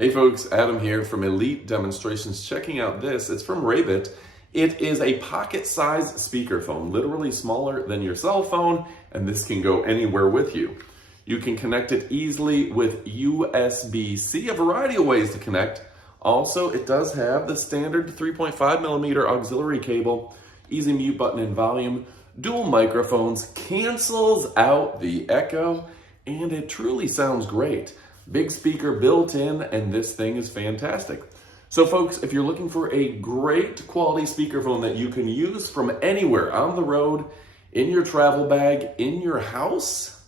Hey folks, Adam here from Elite Demonstrations. Checking out this. It's from Rabbit. It is a pocket-sized speakerphone, literally smaller than your cell phone, and this can go anywhere with you. You can connect it easily with USB-C, a variety of ways to connect. Also, it does have the standard 3.5 millimeter auxiliary cable, easy mute button and volume, dual microphones, cancels out the echo, and it truly sounds great. Big speaker built in, and this thing is fantastic. So folks, if you're looking for a great quality speakerphone that you can use from anywhere on the road, in your travel bag, in your house,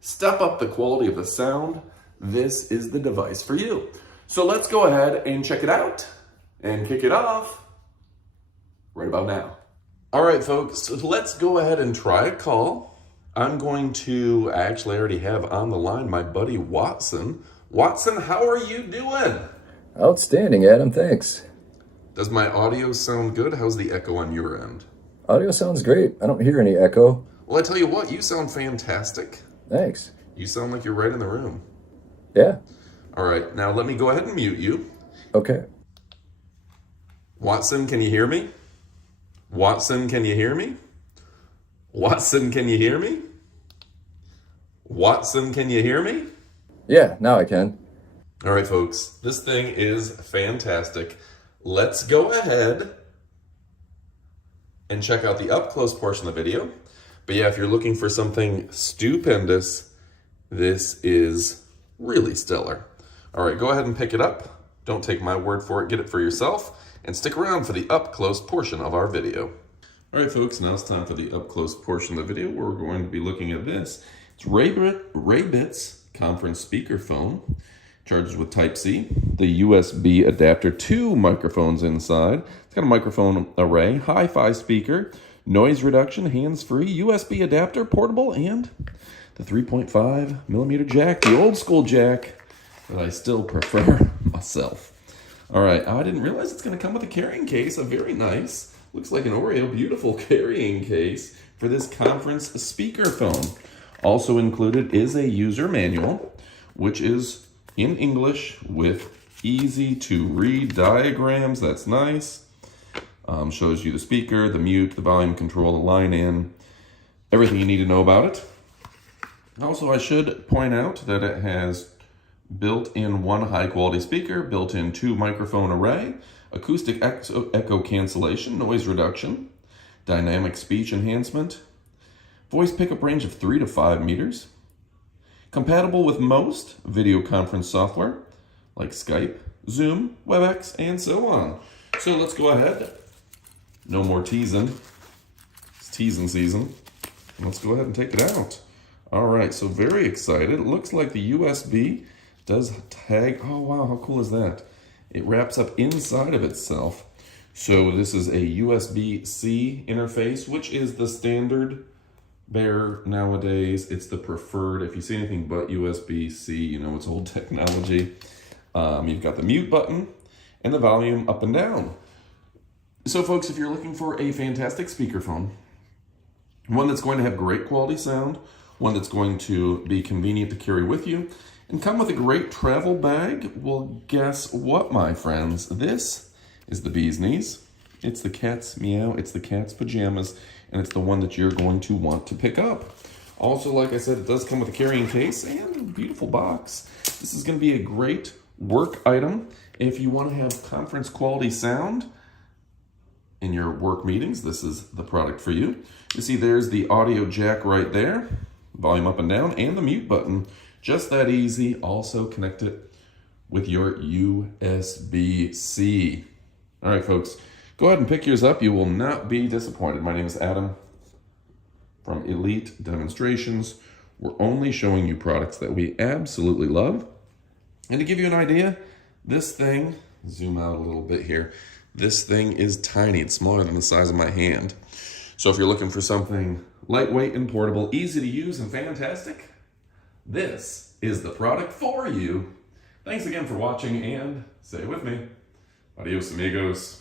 step up the quality of the sound, this is the device for you. So let's go ahead and check it out and kick it off right about now. All right, folks, so let's go ahead and try a call. I'm going to actually already have on the line my buddy Watson. Watson, how are you doing? Outstanding, Adam, thanks. Does my audio sound good? How's the echo on your end? Audio sounds great. I don't hear any echo. Well, I tell you what, you sound fantastic. Thanks. You sound like you're right in the room. Yeah. All right, now let me go ahead and mute you. Okay. Watson, can you hear me? Watson, can you hear me? Watson, can you hear me? Watson, can you hear me? Yeah, now I can. All right, folks, this thing is fantastic. Let's go ahead and check out the up-close portion of the video. But yeah, if you're looking for something stupendous, this is really stellar. All right, go ahead and pick it up. Don't take my word for it, get it for yourself, and stick around for the up-close portion of our video. All right, folks, now it's time for the up-close portion of the video where we're going to be looking at this. It's Rabbit's conference speakerphone. Charges with Type-C, the USB adapter, 2 microphones inside. It's got a microphone array, hi-fi speaker, noise reduction, hands-free, USB adapter, portable, and the 3.5 millimeter jack, the old school jack that I still prefer myself. All right, I didn't realize it's going to come with a carrying case, a very nice, looks like an Oreo, beautiful carrying case for this conference speakerphone. Also included is a user manual, which is in English with easy to read diagrams. That's nice. Shows you the speaker, the mute, the volume control, the line in, everything you need to know about it. Also, I should point out that it has built-in 1 high-quality speaker, built-in 2 microphone array, acoustic echo cancellation, noise reduction, dynamic speech enhancement, voice pickup range of 3 to 5 meters, compatible with most video conference software like Skype, Zoom, WebEx, and so on. So let's go ahead. No more teasing. It's teasing season. Let's go ahead and take it out. All right, so very excited. It looks like the USB does tag. Oh, wow, how cool is that? It wraps up inside of itself. So this is a USB-C interface, which is the standard bearer nowadays. It's the preferred. If you see anything but USB-C, you know it's old technology. You've got the mute button and the volume up and down. So folks, if you're looking for a fantastic speakerphone, one that's going to have great quality sound, one that's going to be convenient to carry with you, and come with a great travel bag, well, guess what, my friends? This is the bee's knees. It's the cat's meow, it's the cat's pajamas, and it's the one that you're going to want to pick up. Also, like I said, it does come with a carrying case and a beautiful box. This is going to be a great work item. If you want to have conference quality sound in your work meetings, this is the product for you. You see there's the audio jack right there, volume up and down, and the mute button. Just that easy. Also connect it with your USB-C. All right, folks. Go ahead and pick yours up. You will not be disappointed. My name is Adam from Elite Demonstrations. We're only showing you products that we absolutely love. And to give you an idea, this thing, zoom out a little bit here, this thing is tiny. It's smaller than the size of my hand. So if you're looking for something lightweight and portable, easy to use and fantastic, this is the product for you. Thanks again for watching, and say it with me. Adios, amigos.